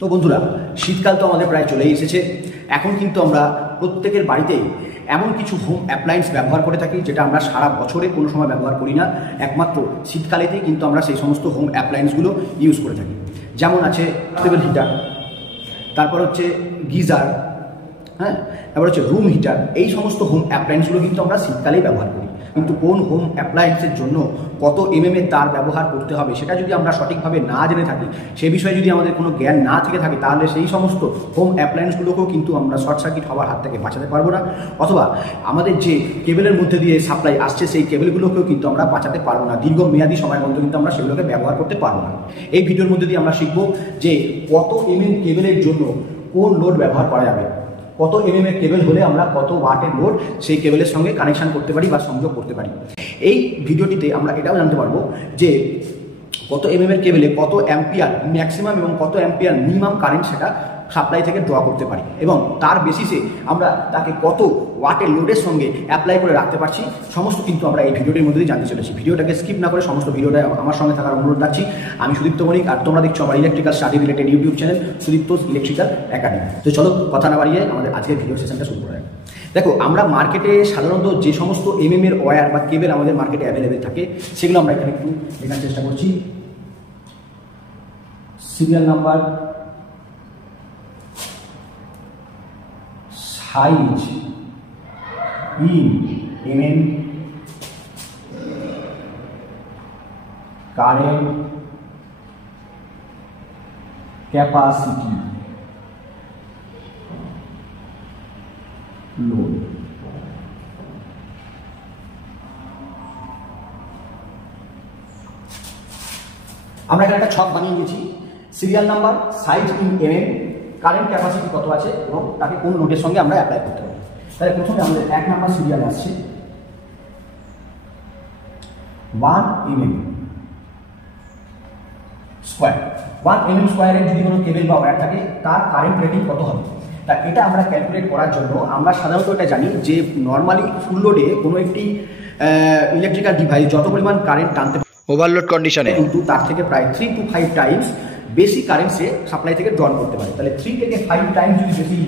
তো বন্ধুরা, শীতকাল তো আমাদের প্রায় চলেই এসেছে। এখন কিন্তু আমরা প্রত্যেকের বাড়িতেই এমন কিছু হোম অ্যাপ্লায়েন্স ব্যবহার করে থাকি যেটা আমরা সারা বছরে কোনো সময় ব্যবহার করি না, একমাত্র শীতকালেতেই কিন্তু আমরা সেই সমস্ত হোম অ্যাপ্লায়েন্সগুলো ইউজ করে থাকি। যেমন আছে টেবিল হিটার, তারপর হচ্ছে গিজার, হ্যাঁ, তারপর হচ্ছে রুম হিটার। এই সমস্ত হোম অ্যাপ্লায়েন্সগুলো কিন্তু আমরা শীতকালেই ব্যবহার করি। কিন্তু কোন হোম অ্যাপ্লায়েন্সের জন্য কত এর তার ব্যবহার করতে হবে সেটা যদি আমরা সঠিকভাবে না জেনে থাকি, সে বিষয়ে যদি আমাদের কোনো জ্ঞান না থেকে থাকে, তাহলে সেই সমস্ত হোম অ্যাপ্লায়েন্সগুলোকেও কিন্তু আমরা শর্ট সার্কিট হওয়ার হাত থেকে বাঁচাতে পারবো না, অথবা আমাদের যে কেবেলের মধ্যে দিয়ে সাপ্লাই আসছে সেই কেবেলগুলোকেও কিন্তু আমরা বাঁচাতে পারবো না। দীর্ঘমেয়াদী সময় পর্যন্ত কিন্তু আমরা সেগুলোকে ব্যবহার করতে পারবো না। এই ভিডিওর মধ্যে দিয়ে আমরা শিখবো যে কত কেবেলের জন্য কোন লোড ব্যবহার করা যাবে, কত এর কেবল হলে আমরা কত ওয়াটের লোড সেই কেবলের সঙ্গে কানেকশন করতে পারি বা সংযোগ করতে পারি। এই ভিডিওটিতে আমরা এটাও জানতে পারবো যে কত এর কেবলে কত অ্যাম্পিয়ার ম্যাক্সিমাম এবং কত অ্যাম্পিয়ার মিনিমাম কারেন্ট সেটা সাপ্লাই থেকে ড্র করতে পারি, এবং তার বেসিসে আমরা তাকে কত ওয়াটের লোডের সঙ্গে অ্যাপ্লাই করে রাখতে পারছি, সমস্ত কিন্তু আমরা এই ভিডিওটির মধ্যে দিয়ে জানতে চলেছি। ভিডিওটাকে স্কিপ না করে সমস্ত ভিডিওটা আমার সঙ্গে থাকার অনুরোধ রাখছি। আমি সুদীপ্ত বণিক, আর তোমরা দেখছো আমার electrical study related YouTube channel Sudipto's electrical academy. তো চলো কথা না বাড়িয়ে আমাদের আজকের ভিডিও সেশনটা শুরু করা যাক। দেখো, আমরা মার্কেটে সাধারণত যে সমস্ত এর ওয়্যার বা কেবল আমাদের মার্কেটে অ্যাভেলেবেল থাকে সেগুলো আমরা এখানে একটু দেখার চেষ্টা করছি। Serial number, size in MM, current, capacity, load. আমরা এখানে একটা ছক বানিয়ে দিয়েছি। Serial number, size in MM, current capacity কত আছে এবং তাকে কোন লোডের সঙ্গে আমরা অ্যাপ্লাই করতে হবে। তাহলে প্রথমে আমাদের 1 নাম্বার সিরিয়াল আসছে 1 mm স্কোয়ার। 1 mm স্কোয়ারের যদি কোনো কেবল বা ওয়্যার থাকে তার কারেন্ট রেটিং কত হবে, তা এটা আমরা ক্যালকুলেট করার জন্য আমরা সাধারণত এটা জানি যে নর্মালি ফুল লোডে কোনো একটি ইলেকট্রিক্যাল ডিভাইস যত পরিমাণ কারেন্ট টানতে ওভারলোড কন্ডিশনে কিন্তু তার থেকে প্রায় 3 to 5 টাইমস বেশি কারেন্ট সে সাপ্লাই থেকে ড্র করতে পারে। তাহলে 3 থেকে 5 টাইমস যদি বেশি,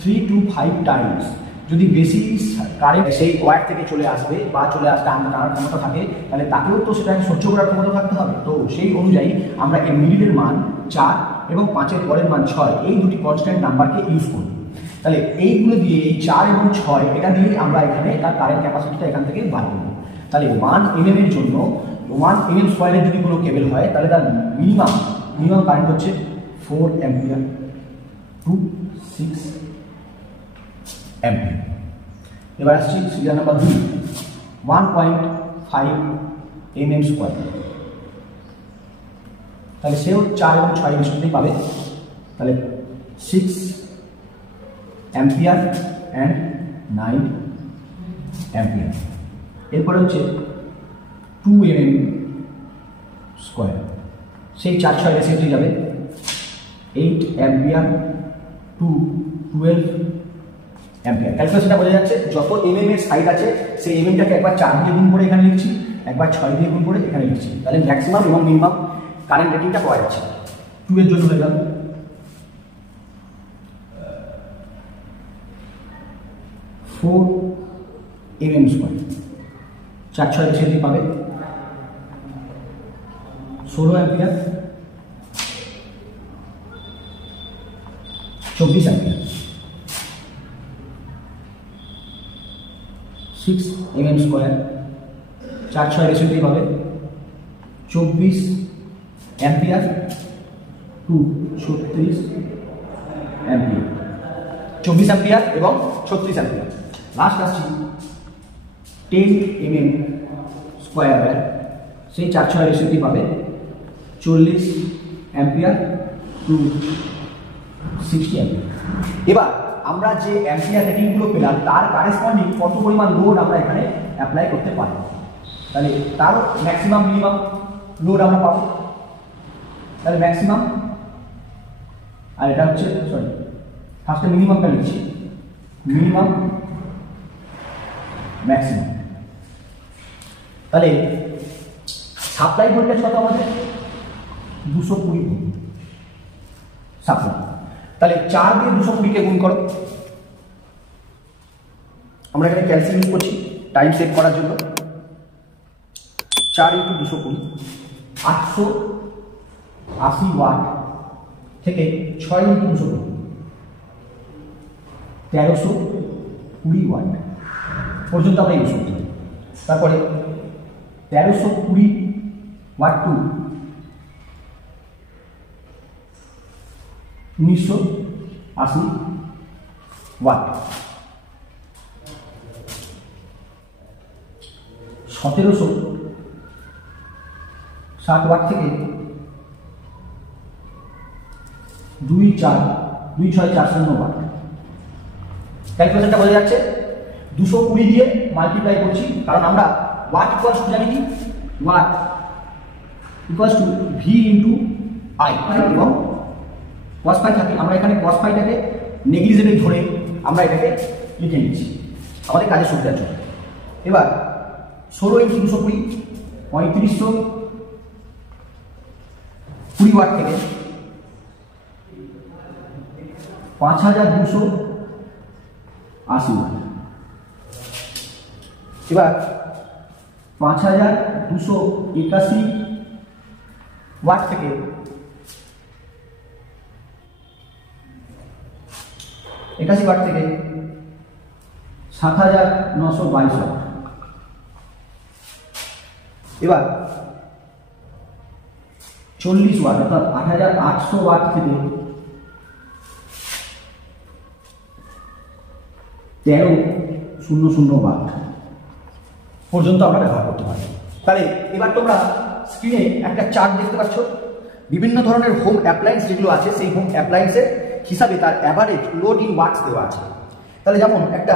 3 to 5 টাইমস যদি বেশি কারেন্ট সেই ওয়্যার থেকে চলে আসবে বা চলে আসতে টানার ক্ষমতা থাকে, তাহলে তাকেও তো সেটাকে সহ্য করার ক্ষমতা থাকতে হবে। তো সেই অনুযায়ী আমরা এই মিডিলের মান 4 এবং 5-এর পরের মান 6, এই দুটি কনস্ট্যান্ট নাম্বারকে ইউজ করি। তাহলে এইগুলো দিয়ে, এই 4 এবং 6 এটা দিয়ে আমরা এখানে তার কারেন্ট ক্যাপাসিটিটা এখান থেকে বার করব। তাহলে 1 mm এর জন্য 1 mm স্কোয়ারের যদি কোনো কেবল হয় তাহলে তার মিনিমাম কারেন্ট হচ্ছে 4 অ্যাম্পিয়ার টু 6 অ্যাম্পিয়ার। এবার আসছি সিরিয়াল নাম্বার 2, 1.5 mm স্কোয়ার। তাহলে সেও 4 এবং 6 এর মধ্যেই পাবে। তাহলে 6 অ্যাম্পিয়ার অ্যান্ড 9 অ্যাম্পিয়ার। এরপরে হচ্ছে 2 mm স্কোয়ার, সেই 4-6 রেসিপিটি যাবে 8 অ্যাম্পিয়ার টু 12 অ্যাম্পিয়ার। ক্যালকুলেশনটা বোঝা যাচ্ছে, যত এমএম এর সাইড আছে সেই এমএমটাকে একবার 4 দিয়ে গুণ করে এখানে লিখছি, একবার 6 দিয়ে গুণ করে এখানে লিখছি। তাহলে ম্যাক্সিমাম এবং মিনিমাম কারেন্ট রেটিংটা পাওয়া যাচ্ছে। 2 এর জন্য হয়ে গেল 4 mm স্কোয়ার, 4-6 রেসিপি পাবে 16 ampere, 24 ampere. 6 mm square, 4-6 recipe পাবে 24 অ্যাম্পিয়ার টু 36 অ্যাম্পিয়ার, 24 অ্যাম্পিয়ার এবং 36 অ্যাম্পিয়ার। লাস্ট আসছি 10 mm স্কোয়ার, সেই 4-6 রেসিপি পাবে 40 অ্যাম্পিয়ার টু 60 অ্যাম্পিয়ার। এবার আমরা যে অ্যাম্পিয়ার রেটিংগুলো পেলাম তার কারেসপন্ডিং কত পরিমাণ লোড আমরা এখানে অ্যাপ্লাই করতে পারবো, তাহলে তার ম্যাক্সিমাম মিনিমাম লোড আমরা পাবো। তাহলে ম্যাক্সিমাম, আর এটা হচ্ছে ফার্স্টে মিনিমামটা লিখছি, মিনিমাম ম্যাক্সিমাম। তাহলে সাপ্লাই ভোল্টেজ কত আমাদের 220 ভোল্ট, 700। তাহলে 4 দিয়ে 220কে গুণ করো। আমরা এখানে ক্যালসিয়াম ইউজ করছি টাইম সেভ করার জন্য। 4 × 220 880 ওয়াট থেকে 6 × 220 1320 ওয়াট পর্যন্ত আমরা ইউজ করতে পারি। তারপরে 1320 ওয়াট টু 1980 ওয়াট, 1760 ওয়াট থেকে 26400 ওয়াট। ক্যালকুলেশনটা বোঝা যাচ্ছে? 220 দিয়ে মাল্টিপ্লাই করছি, কারণ আমরা ওয়াট ইকুয়ালস টু জানি কি, watt equals to V into I, এবং cos phi থাকে। আমরা এখানে cos phi টাকে নেগলিজেবল ধরে আমরা এটাকে লিখে নিচ্ছি আমাদের কাজের সুবিধার জন্য। এবার 16 × 220 3520 ওয়াট থেকে 5280 ওয়াট। এবার 5281 ওয়াট থেকে 81 ওয়াট থেকে 7922 ওয়াট। এবার 40 ওয়াট অর্থাৎ 8800 ওয়াট থেকে 1300 ওয়াট পর্যন্ত আমরা ব্যবহার করতে পারি। তাহলে এবার তোমরা স্ক্রিনে একটা চার্ট দেখতে পাচ্ছ, বিভিন্ন ধরনের হোম অ্যাপ্লায়েন্স যেগুলো আছে সেই হোম অ্যাপ্লায়েন্সের হিসাবে তার অ্যাভারেজ লোড ইন ওয়াটস দেওয়া আছে। তাহলে যেমন একটা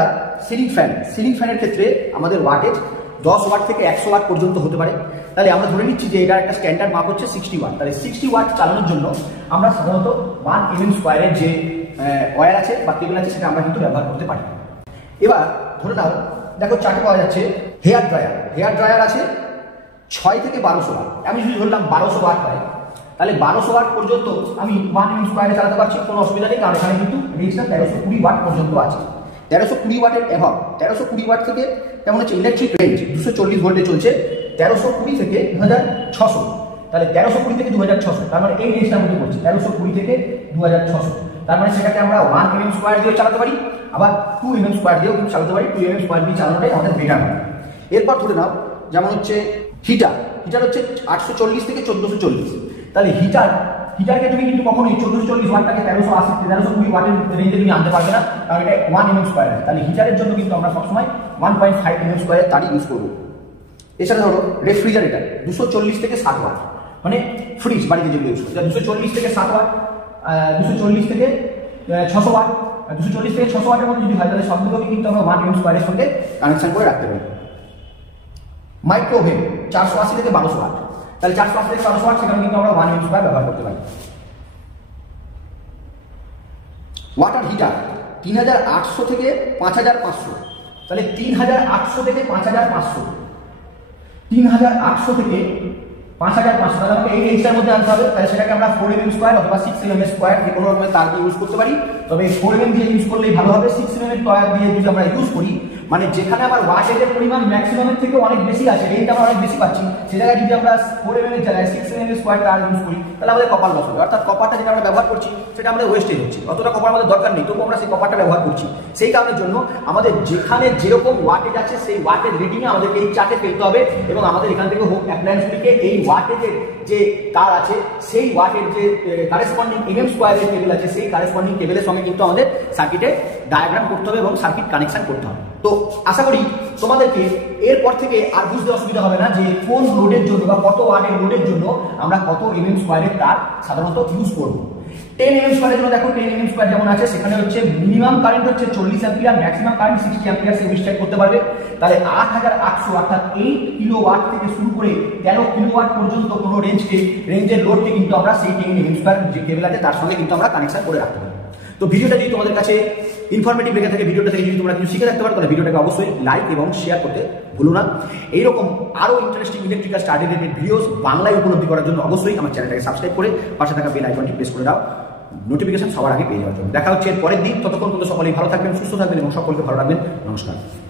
সিলিং ফ্যানের ক্ষেত্রে আমাদের ওয়াটেজ 10 ওয়াট থেকে 100 ওয়াট পর্যন্ত হতে পারে। তাহলে আমরা ধরে নিচ্ছি যে এটার একটা স্ট্যান্ডার্ড মাপ হচ্ছে 60 ওয়াট। তাহলে 60 ওয়াট চালানোর জন্য আমরা সাধারণত 1 mm স্কোয়ারের যে ওয়্যার আছে বা কেবল আছে সেটা আমরা কিন্তু ব্যবহার করতে পারি। এবার ধরে নাও, দেখো চার্টে পাওয়া যাচ্ছে হেয়ার ড্রায়ার আছে 6 থেকে 1200 ওয়াট। আমি যদি ধরলাম 1200 ওয়াট হয়, তাহলে 1200 ওয়াট পর্যন্ত আমি 1 mm স্কোয়ারে চালাতে পারছি, কোনো অসুবিধা নেই, কারণ এখানে কিন্তু রেঞ্জটা 1320 ওয়াট পর্যন্ত আছে। 1320 ওয়াটের অ্যাভাব 1320 ওয়াট থেকে কেমন হচ্ছে ইলেকট্রিক রেঞ্জ 240 ভোল্টে চলছে 1320 থেকে 2600। তাহলে 1320 থেকে 2600, তার মানে এই রেঞ্জটার মধ্যে পড়ছে 1320 থেকে 2600। তার মানে সেটাকে আমরা 1 mm স্কোয়ার দিয়েও চালাতে পারি, আবার 2 mm স্কোয়ার দিয়েও কিন্তু চালাতে পারি। 2 mm স্কোয়ার দিয়ে চালানোটাই আমাদের বেটার হয়। এরপর ধরে নাও যেমন হচ্ছে হিটার হচ্ছে 840 থেকে 1440। তাহলে হিটারকে তুমি কিন্তু কখনোই 1440 ওয়াটটাকে 1320 ওয়াটের রেঞ্জে তুমি আনতে পারবে না, কারণ এটা 1 mm স্কোয়ার। তাহলে হিটারের জন্য কিন্তু আমরা সবসময় 1.5 mm স্কোয়ারের তারই ইউজ করবো। এছাড়া ধরো রেফ্রিজারেটর 240 থেকে 60 ওয়াট, মানে ফ্রিজ বাড়িতে যেগুলো ইউজ করি, 240 থেকে 60 ওয়াট, 240 থেকে 600 ওয়াট, 240 থেকে 600 ওয়াটের মধ্যে যদি হয়, তাহলে সবগুলোকে কিন্তু আমরা 1 mm স্কোয়ারের সঙ্গে কানেকশন করে রাখতে পারি। মাইক্রোওভেন 480 থেকে 1200 ওয়াট, তাহলে 480 থেকে 1200 ওয়াট, সেখানে কিন্তু আমরা 1 mm স্কোয়ার ব্যবহার করতে পারি। ওয়াটার হিটার 3800 থেকে 5500, তাহলে 3800 থেকে 5500, 3800 থেকে 5500, তাহলে আমাকে এই রেঞ্জটার মধ্যে আনতে হবে। তাহলে সেটাকে আমরা 4 mm স্কোয়ার অথবা 6 mm স্কোয়ার যে কোনো রকমের তার দিয়ে ইউজ করতে পারি। তবে 4 mm দিয়ে ইউজ করলেই ভালো হবে। 6 mm তার দিয়ে যদি আমরা ইউজ করি, মানে যেখানে আমার ওয়াটেজের পরিমাণ ম্যাক্সিমামের থেকে অনেক বেশি আছে, রেঞ্জটা আমরা অনেক বেশি পাচ্ছি, সে জায়গায় যদি আমরা 4 mm এর জায়গায় 6 mm স্কোয়ার তার ইউজ করি, তাহলে আমাদের কপার লস হবে। অর্থাৎ কপারটা যেটা আমরা ব্যবহার করছি সেটা আমাদের ওয়েস্টেজ হচ্ছে, অতটা কপার আমাদের দরকার নেই, তবুও আমরা সেই কপারটা ব্যবহার করছি। সেই কারণের জন্য আমাদের যেখানে যেরকম ওয়াটেজ আছে সেই ওয়াটেজ রেটিংয়ে আমাদেরকে এই চার্টে ফেলতে হবে, এবং আমাদের এখান থেকে হোম অ্যাপ্লায়েন্সগুলিকে এই ওয়াটেজের যে তার আছে সেই ওয়াটের যে কারেসপন্ডিং mm স্কোয়ারের কেবল আছে সেই কারেসপন্ডিং কেবলের সঙ্গে কিন্তু আমাদের সার্কিটে ডায়াগ্রাম করতে হবে এবং সার্কিট কানেকশন করতে হবে। তো আশা করি তোমাদেরকে এরপর থেকে আর বুঝতে অসুবিধা হবে না যে কোন লোডের জন্য বা কত ওয়াটের লোডের জন্য আমরা কত mm স্কোয়ারের তার সাধারণত ইউজ করব। 10 mm স্কোয়ারের জন্য দেখো 10 mm স্কোয়ার যেমন আছে, সেখানে হচ্ছে মিনিমাম কারেন্ট হচ্ছে 40 অ্যাম্পিয়ার, ম্যাক্সিমাম কারেন্ট 60 অ্যাম্পিয়ার, সে উইথস্ট্যান্ড করতে পারবে। তাহলে 8800 অর্থাৎ 8 কিলোওয়াট থেকে শুরু করে 13 কিলোওয়াট পর্যন্ত কোনো রেঞ্জের লোডকে কিন্তু আমরা সেই 10 mm স্কোয়ার যে কেবল আছে তার সঙ্গে কিন্তু আমরা কানেকশন করে রাখতে পারি। তো ভিডিওটা যদি তোমাদের কাছে ইনফরমেটিভ লেগে থাকে, ভিডিওটা থেকে যদি তোমরা কিছু শিখে রাখতে পারো, তাহলে ভিডিওটাকে অবশ্যই লাইক এবং শেয়ার করতে ভুলো না। এইরকম আরও interesting electrical study related videos বাংলায় উপলব্ধি করার জন্য অবশ্যই আমার চ্যানেলটাকে সাবস্ক্রাইব করে পাশে থাকা বেল আইকনটি প্রেস করে দাও। নোটিফিকেশন সবার আগে পেয়ে যাওয়ার জন্য। দেখা হচ্ছে এর পরের দিন, ততক্ষণ পর্যন্ত সকলেই ভালো থাকবেন, সুস্থ থাকবেন এবং সকলকে ভালো রাখবেন। নমস্কার।